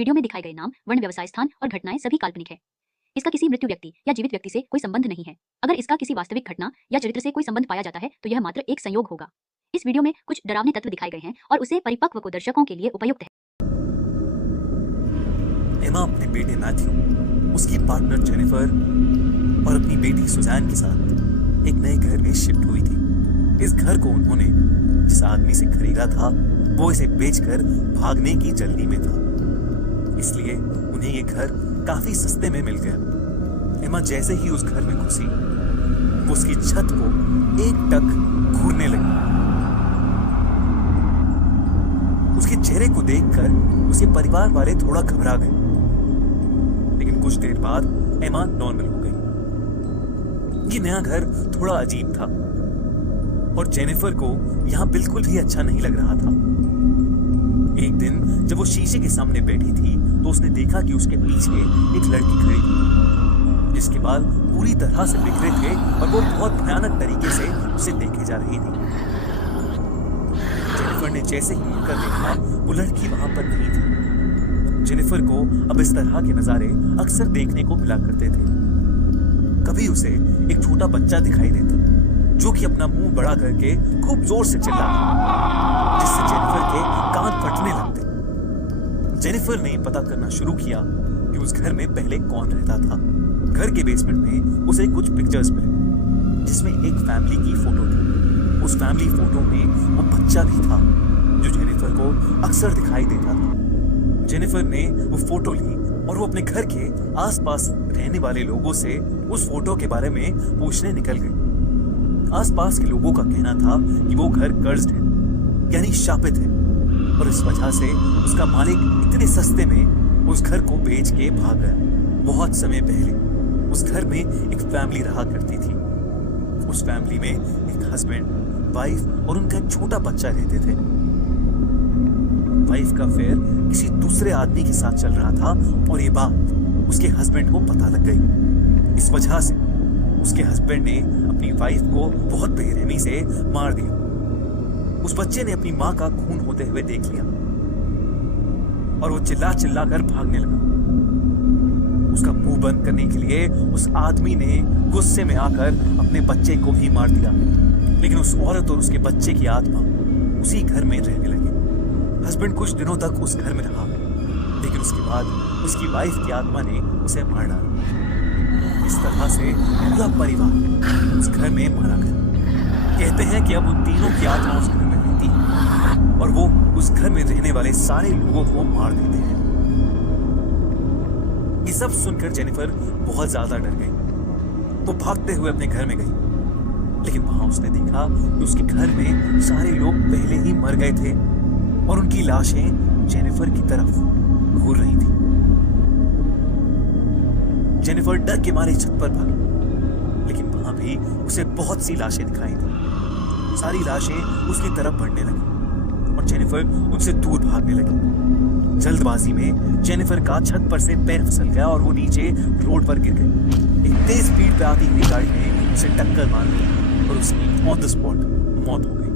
Video में दिखाए गए नाम, वर्ण, व्यवसाय स्थान और घटनाएं सभी काल्पनिक है। इसका किसी मृत्यु व्यक्ति या जीवित व्यक्ति से कोई संबंध नहीं है। अगर इसका किसी वास्तविक घटना या चरित्र से कोई संबंध पाया जाता है तो यह मात्र एक संयोग होगा। इस वीडियो में कुछ डरावने तत्व दिखाए गए हैं और उसे परिपक्व को दर्शकों के लिए उपयुक्त है। एमा अपने बेटे मैथ्यू, उसकी पार्टनर जेनिफर और अपनी बेटी सुजैन के साथ एक नए घर में शिफ्ट हुई थी। इस घर को उन्होंने जिस आदमी से खरीदा था वो इसे बेचकर भागने की जल्दी में था, इसलिए उन्हें ये घर काफी सस्ते में मिल गया। एमा जैसे ही उस घर में घुसी वो उसकी छत को एकटक घूरने लगी। उसके चेहरे को देखकर उसके परिवार वाले थोड़ा घबरा गए, लेकिन कुछ देर बाद एमा नॉर्मल हो गई। ये नया घर थोड़ा अजीब था और जेनिफर को यहां बिल्कुल भी अच्छा नहीं लग रहा था। एक दिन जब वो शीशे के सामने बैठी थी तो उसने देखा कि उसके पीछे एक लड़की खड़ी थी जिसके बाल पूरी तरह से बिखरे थे और वो बहुत भयानक तरीके से उसे देखे जा रही थी। जेनिफर ने जैसे ही मुड़कर देखा वो लड़की वहां पर नहीं थी। जेनिफर को अब इस तरह के नजारे अक्सर देखने को मिला करते थे। कभी उसे एक छोटा बच्चा दिखाई देता जो कि अपना मुंह बड़ा करके खूब जोर से चिल्लाता, जिससे जेनिफर के कान फटने लगते। जेनिफर ने पता करना शुरू किया कि उस घर में पहले कौन रहता था। घर के बेसमेंट में उसे कुछ पिक्चर्स मिले जिसमें एक फैमिली की फोटो थी। उस फैमिली फोटो में वो बच्चा भी था जो जेनिफर को अक्सर दिखाई देता था। जेनिफर ने वो फोटो ली और वो अपने घर के आसपास रहने वाले लोगों से उस फोटो के बारे में पूछने निकल गई। आसपास के लोगों का कहना था कि वो घर कर्ज्ड है, यानी शापित है, और इस वजह से उसका मालिक इतने सस्ते में उस घर को बेच के भाग गया। बहुत समय पहले उस घर में एक फैमिली रहा करती थी। उस फैमिली में एक हस्बैंड, वाइफ और उनका एक छोटा बच्चा रहते थे। वाइफ का अफेयर किसी दूसरे आदमी के साथ चल रहा था और ये बात उसके हस्बैंड को पता लग गई। इस वजह से उसके हस्बैंड ने अपनी वाइफ को बहुत बेरहमी से मार दिया। उस बच्चे ने अपनी मां का खून होते हुए देख लिया और वो चिल्ला चिल्ला कर भागने लगा। उसका मुंह बंद करने के लिए उस आदमी ने गुस्से में आकर अपने बच्चे को भी मार दिया, लेकिन उस औरत और उसके बच्चे की आत्मा उसी घर में रहने लगी। हस्बैंड कुछ दिनों तक उस घर में रहा, लेकिन उसके बाद उसकी वाइफ की आत्मा ने उसे मार डाला। इस तरह से पूरा परिवार उस घर में मारा गया। कहते हैं कि अब उन तीनों की आत्मा उस घर में रहती है और वो उस घर में रहने वाले सारे लोगों को मार देते हैं। ये सब सुनकर जेनिफर बहुत ज्यादा डर गई। वो भागते हुए अपने घर में गई, लेकिन वहां उसने देखा कि उसके घर में सारे लोग पहले ही मर गए थे और उनकी लाशें जेनिफर की तरफ घूर रही थी। जेनिफर डर के मारे छत पर भागी, लेकिन वहां भी उसे बहुत सी लाशें दिखाई दी। सारी लाशें उसकी तरफ बढ़ने लगी और जेनिफर उनसे दूर भागने लगी। जल्दबाजी में जेनिफर का छत पर से पैर फिसल गया और वो नीचे रोड पर गिर गई। एक तेज स्पीड पे आती हुई गाड़ी ने उसे टक्कर मार दी और उसकी ऑन द स्पॉट मौत हो गई।